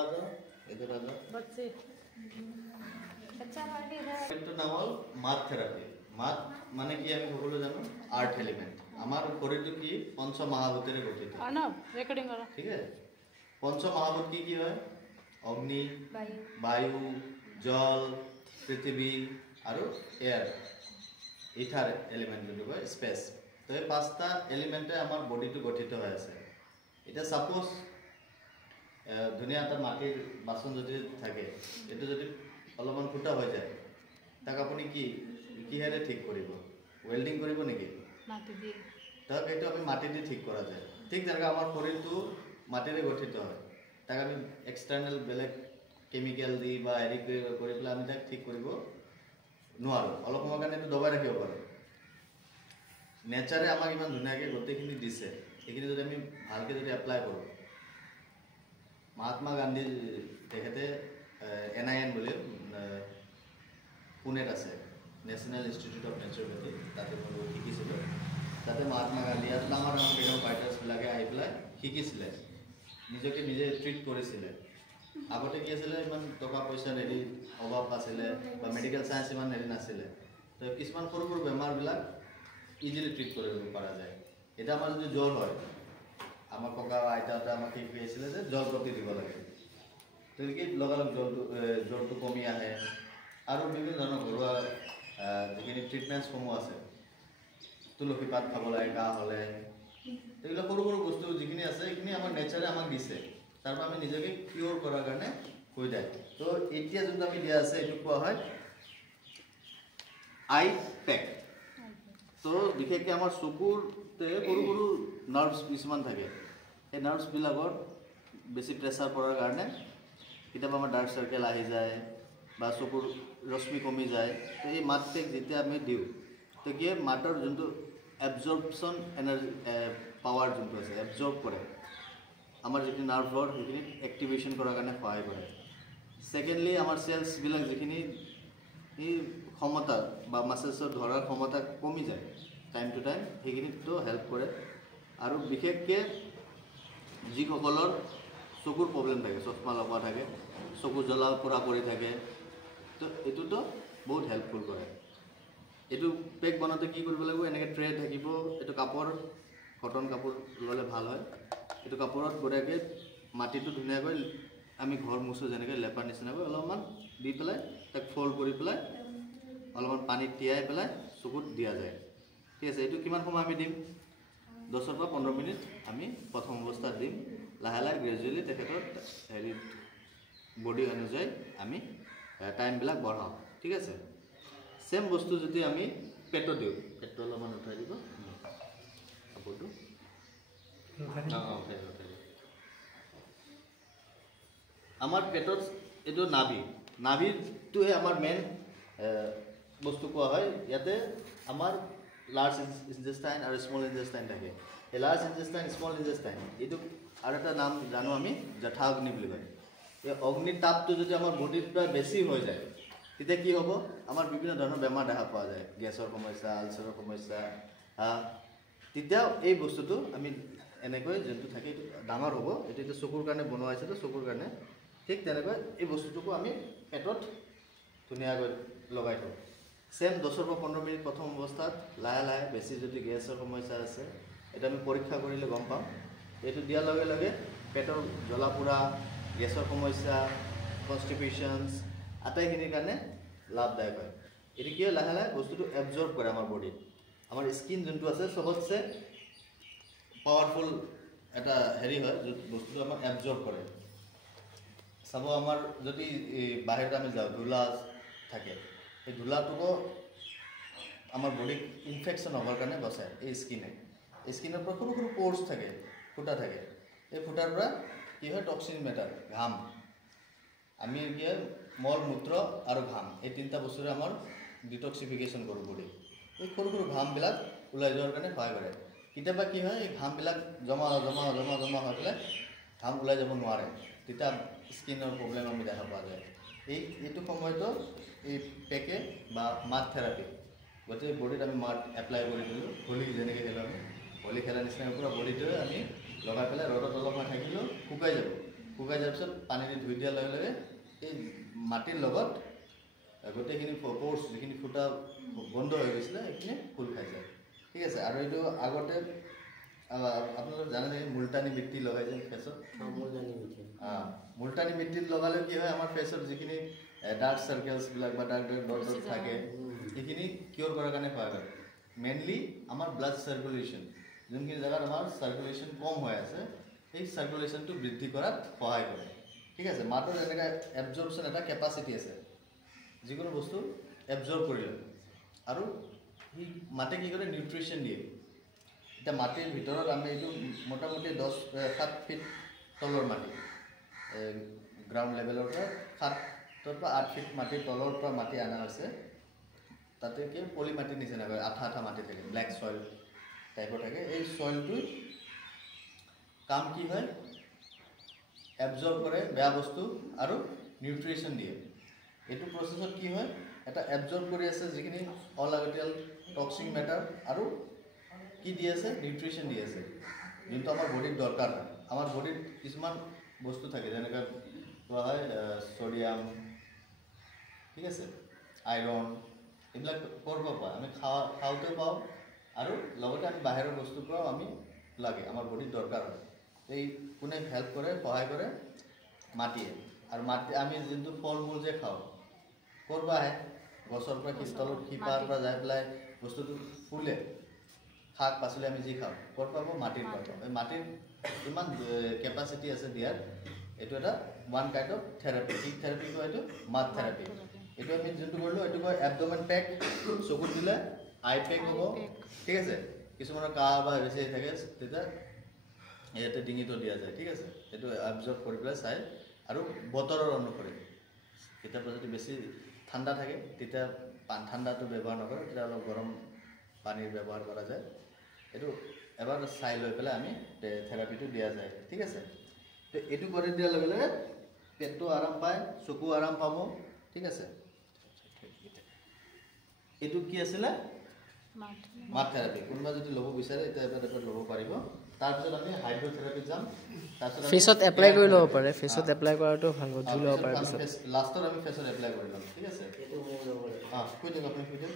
आ जाओ, इधर आ जाओ। बच्चे बच्चा हमारे इधर কিন্তু নাম হল মাথ থেরাপি। মাথ মানে কি আমি সকলো জানো আর্ট এলিমেন্ট। আমার শরীরটো কি পঞ্চ মহাভূতেৰে গঠিত। अर्णव रेकर्डिंग करो। ঠিক আছে, পঞ্চ মহাভূত কি কি হয়? অগ্নি, বায়ু, জল, পৃথিৱী আৰু এয়াৰ, ইথাৰ এলিমেন্ট বুলি কয়, স্পেচ। তো এই পাঁচটা এলিমেন্টে আমাৰ বডিটো গঠিত হৈ আছে। এটা সাপোজ ধুনীয়া এটা মাটিৰ বাচন যদি থাকে, এইটো যদি অলপমান ফুটা হৈ যায়, তাক আপুনি কিহেৰে ঠিক কৰিব? ৱেল্ডিং কৰিব নেকি? माटी दी তাক এইটো আমি মাটি দি ঠিক কৰা যায়। ঠিক তেনেকৈ আমাৰ শৰীৰটো মাটিৰে গঠিত হয়। তাক আমি এক্সটাৰ্নেল বেলেগ কেমিকেল দি বা হেৰি কৰি পেলাই আমি তাক ঠিক কৰিব নোৱাৰোঁ। অলপ সময়ৰ কাৰণে এইটো দবাই ৰাখিব পাৰোঁ। নেচাৰে আমাক ইমান ধুনীয়াকৈ গোটেইখিনি দিছে, সেইখিনি যদি আমি ভালকৈ যদি এপ্লাই কৰোঁ। মহাত্মা গান্ধী তেখেতে NIN বুলি পুনেত আছে, নেশ্যনেল ইনষ্টিটিউট অফ নেচাৰোপেথি, তাতে মই শিকিছিলোঁ। তাতে মহাত্মা গান্ধী আৰু ডাঙৰ ডাঙৰ ফ্ৰীডম ফাইটাৰ্ছবিলাকে আহি পেলাই শিকিছিলে, নিজকে নিজে ট্ৰিট কৰিছিলে। আগতে কি আছিলে, ইমান টকা পইচাৰ হেৰি অভাৱ আছিলে বা মেডিকেল চায়েন্স ইমান হেৰি নাছিলে। তো কিছুমান সৰু সৰু বেমাৰবিলাক ইজিলি ট্ৰিট কৰিব পৰা যায়। এতিয়া আমাৰ যদি জ্বৰ হয়, আমাৰ ককা আইতাহঁতে আমাক কি কৈছিলে যে জল প্ৰতি দিব লাগে। তেনেকৈ লগালগ জ্বৰটো কমি আহে। আৰু বিভিন্ন ধৰণৰ ঘৰুৱা যিখিনি ট্ৰিটমেণ্টছসমূহ আছে, তুলসী পাত খাব লাগে কাহ হ'লে, এইবিলাক সৰু সৰু বস্তু যিখিনি আছে সেইখিনি আমাৰ নেচাৰে আমাক দিছে। তাৰ পৰা আমি নিজকে কিয়ৰ কৰাৰ কাৰণে কৈ দিয়ে। তো এতিয়া যোনটো আমি দিয়া আছে এইটো কোৱা হয় আই পেক। তো বিশেষকৈ আমাৰ চকুতে সৰু সৰু নাৰ্ভছ কিছুমান থাকে। সেই নাৰ্ভছবিলাকৰ বেছি প্ৰেছাৰ পৰাৰ কাৰণে কেতিয়াবা আমাৰ ডাৰ্ক চাৰ্কেল আহি যায় বা চকুৰ ৰশ্মি কমি যায়। তো এই মাত পেক যেতিয়া আমি দিওঁ, তেতিয়া মাতৰ যোনটো এবজৰ্পশ্যন এনাৰ্জি পাৱাৰ যোনটো আছে, এবজৰ্ব কৰে আমাৰ যিখিনি নাৰ্ভৰ, সেইখিনি এক্টিভেশ্যন কৰাৰ কাৰণে সহায় কৰে। ছেকেণ্ডলি আমাৰ চেলছবিলাক যিখিনি এই ক্ষমতা বা মাছেলছৰ ধৰাৰ ক্ষমতা কমি যায় টাইম টু টাইম, সেইখিনিতো হেল্প কৰে। আৰু বিশেষকৈ যিসকলৰ চকুৰ প্ৰব্লেম থাকে, চশমা লগোৱা থাকে, চকু জ্বলা পোৰা কৰি থাকে, তো এইটোতো বহুত হেল্পফুল কৰে। এইটো পেক বনাওঁতে কি কৰিব লাগিব, এনেকৈ ট্ৰে থাকিব, এইটো কাপোৰ, কটন কাপোৰ ল'লে ভাল হয়। এইটো কাপোৰত গোটেইকৈ মাটিটো ধুনীয়াকৈ আমি ঘৰ মুচোঁ যেনেকৈ লেপাৰ নিচিনাকৈ অলপমান দি পেলাই তাক ফ'ল্ড কৰি পেলাই অলপমান পানীত তিয়াই পেলাই চকুত দিয়া যায়। ঠিক আছে, এইটো কিমান সময় আমি দিম? 10 পৰা 15 মিনিট আমি প্ৰথম অৱস্থাত দিম। লাহে লাহে গ্ৰেজুৱেলি তেখেতৰ হেৰি বডি অনুযায়ী আমি টাইমবিলাক বঢ়াওঁ। ঠিক আছে, ছেম বস্তু যদি আমি পেটত দিওঁ, পেটটো অলপমান উঠাই দিব কাপোৰটো, আমাৰ পেটত এইটো নাভিটোৱে আমাৰ মেইন বস্তু কোৱা হয়। ইয়াতে আমাৰ লাৰ্জ ইনটেষ্টাইন আৰু স্মল ইনটেষ্টাইন থাকে। এই লাৰ্জ ইনটেষ্টাইন, স্মল ইনটেষ্টাইন, এইটো আৰু এটা নাম জানো আমি, জঠাগ্নি বুলি কয়। এই অগ্নিৰ তাপটো যদি আমাৰ বডিত প্ৰায় বেছি হৈ যায়, তেতিয়া কি হ'ব, আমাৰ বিভিন্ন ধৰণৰ বেমাৰ দেখা পোৱা যায়, গেছৰ সমস্যা, আলচাৰৰ সমস্যা। তেতিয়াও এই বস্তুটো আমি এনেকৈ যোনটো থাকে এইটো ডাঙৰ হ'ব। এইটো এতিয়া চকুৰ কাৰণে বনোৱা হৈছে, তো চকুৰ কাৰণে ঠিক তেনেকৈ এই বস্তুটোকো আমি পেটত ধুনীয়াকৈ লগাই থওঁ। ছেম 10 পৰা 15 মিনিট প্ৰথম অৱস্থাত। লাহে লাহে বেছি যদি গেছৰ সমস্যা আছে, এইটো আমি পৰীক্ষা কৰিলে গম পাম। এইটো দিয়াৰ লগে লগে পেটৰ জ্বলা পোৰা, গেছৰ সমস্যা, কনষ্টিপেশ্যনছ আটাইখিনিৰ কাৰণে লাভদায়ক হয়। এইটো কি হয়, লাহে লাহে বস্তুটো এবজৰ্ব কৰে আমাৰ বডিত। আমাৰ স্কিন যোনটো আছে চবতছে পাৱাৰফুল এটা হেৰি হয়, য'ত বস্তুটো আমাক এবজৰ্ব কৰে। চাব, আমাৰ যদি বাহিৰত আমি যাওঁ, ধূলা থাকে, এই ধূলাটোকো আমাৰ বডিক ইনফেকশ্যন হ'বৰ কাৰণে বচায় এই স্কিনে। এই স্কিনৰ পৰা সৰু সৰু প'ৰ্ছ থাকে, ফুটা থাকে। এই ফুটাৰ পৰা কি হয়, টক্সিন মেটাৰ, ঘাম, আমি কি হয় মল মূত্ৰ আৰু ঘাম, এই তিনিটা বস্তুৰে আমাৰ ডিটক্সিফিকেশ্যন কৰোঁ বডি। এই সৰু সৰু ঘামবিলাক ওলাই যোৱাৰ কাৰণে সহায় কৰে। কেতিয়াবা কি হয়, এই ঘামবিলাক জমা হৈ পেলাই ঘাম ওলাই যাব নোৱাৰে, তেতিয়া স্কিনৰ প্ৰব্লেম আমি দেখা পোৱা যায়। এইটো সময়তো এই পেকে বা মাথ থেৰাপি, গোটেই বডিত আমি মাথ এপ্লাই কৰি দিলোঁ। হোলী যেনেকৈ খেলোঁ, আমি হোলী খেলাৰ নিচিনাকৈ পূৰা বডিটোৱে আমি লগাই পেলাই ৰ'দত অলপমান থাকিলেও শুকাই যাব। শুকাই যোৱাৰ পিছত পানী দি ধুই দিয়াৰ লগে লগে এই মাটিৰ লগত গোটেইখিনি প'ৰ্ছ যিখিনি ফুটা বন্ধ হৈ গৈছিলে সেইখিনি খোল খাই যায় ঠিক আছে আৰু এইটো আগতে আপোনালোকে জানে যে মুলতানী মিট্টি লগাই যে ফেচত মুলতানী মিট্টি লগালে কি হয় আমাৰ ফেচৰ যিখিনি ডাৰ্ক চাৰ্কেলছবিলাক বা ডাৰ্ক ডট থাকে সেইখিনি কিয়ৰ কৰাৰ কাৰণে সহায় কৰে মেইনলি আমাৰ ব্লাড চাৰ্কুলেশ্যন যোনখিনি জেগাত আমাৰ চাৰ্কুলেশ্যন কম হৈ আছে সেই চাৰ্কুলেশ্যনটো বৃদ্ধি কৰাত সহায় কৰে ঠিক আছে মাতৰ এনেকৈ এবজৰ্পশ্যন এটা কেপাচিটি আছে যিকোনো বস্তু এবজৰ্ব কৰি লয় আৰু সি মাতে কি কৰে নিউট্ৰিশ্যন দিয়ে এতিয়া মাটিৰ ভিতৰত আমি এইটো মোটামুটি 7 ফিট তলৰ মাটি গ্ৰাউণ্ড লেভেলৰ পৰা 7 পৰা 8 ফিট মাটিৰ তলৰ পৰা মাটি অনা হৈছে তাতে কি পলি মাটিৰ নিচিনা কৰে আঠা মাটি থাকে ব্লেক চইল টাইপৰ থাকে এই চইলটো কাম কি হয় এবজৰ্ব কৰে বেয়া বস্তু আৰু নিউট্ৰিশ্যন দিয়ে এইটো প্ৰচেছত কি হয় এটা এবজৰ্ব কৰি আছে যিখিনি অলাগতিয়াল টক্সিক মেটাৰ আৰু কি দি আছে নিউট্ৰিশ্যন দি আছে যোনটো আমাৰ বডিত দৰকাৰ হয় আমাৰ বডিত কিছুমান বস্তু থাকে যেনেকৈ কোৱা হয় ছডিয়াম ঠিক আছে আইৰণ এইবিলাক ক'ৰ পৰা পাওঁ আমি খাওঁতেও পাওঁ আৰু লগতে আমি বাহিৰৰ বস্তুৰ পৰাও আমি লাগে আমাৰ বডিত দৰকাৰ হয় এই কোনে হেল্প কৰে সহায় কৰে মাটিয়ে আৰু মাটি আমি যোনটো ফল মূল যে খাওঁ ক'ৰ পৰা আহে গছৰ পৰা তলত শিপাৰ পৰা যাই পেলাই বস্তুটো ফুলে শাক পাচলি আমি যি খাওঁ ক'ৰ পৰা পাওঁ মাটিৰ পৰা পাওঁ এই মাটিৰ ইমান কেপাচিটি আছে দিয়াৰ এইটো এটা ওৱান কাইণ্ড অফ থেৰাপি কি থেৰাপি কয় এইটো মাড থেৰাপি এইটো আমি যোনটো কৰিলোঁ এইটো কয় এবডমেন পেক চকুত দিলে আই পেক হ'ব ঠিক আছে কিছুমানৰ কাহ বা বেছি থাকে তেতিয়া ইয়াতে ডিঙিটো দিয়া যায় ঠিক আছে এইটো এবজৰ্ব কৰি পেলাই চাই আৰু বতৰৰ অনুসৰি কেতিয়াবা যদি বেছি ঠাণ্ডা থাকে তেতিয়া ঠাণ্ডাটো ব্যৱহাৰ নকৰে তেতিয়া অলপ গৰম পানীৰ ব্যৱহাৰ কৰা যায় এইটো এবাৰ চাই লৈ পেলাই আমি থেৰাপিটো দিয়া যায় ঠিক আছে তো এইটো কৰি দিয়াৰ লগে লগে পেটটো আৰাম পায় চকু আৰাম পাব ঠিক আছে এইটো কি আছিলে মাড থেৰাপি কোনোবা যদি ল'ব বিচাৰে এতিয়া এবাৰ ল'ব পাৰিব তাৰপিছত আমি হাইড্ৰথেৰাপিত যাম তাৰপিছত ফেচত এপ্লাই কৰি ল'ব পাৰে ফেচত এপ্লাই কৰাটো ভাল ধুই ল'ব পাৰে পিছত লাষ্টত আমি ফেচত এপ্লাই কৰি ল'ম ঠিক আছে কৈ দিয়ক আপুনি কৈ দিয়ক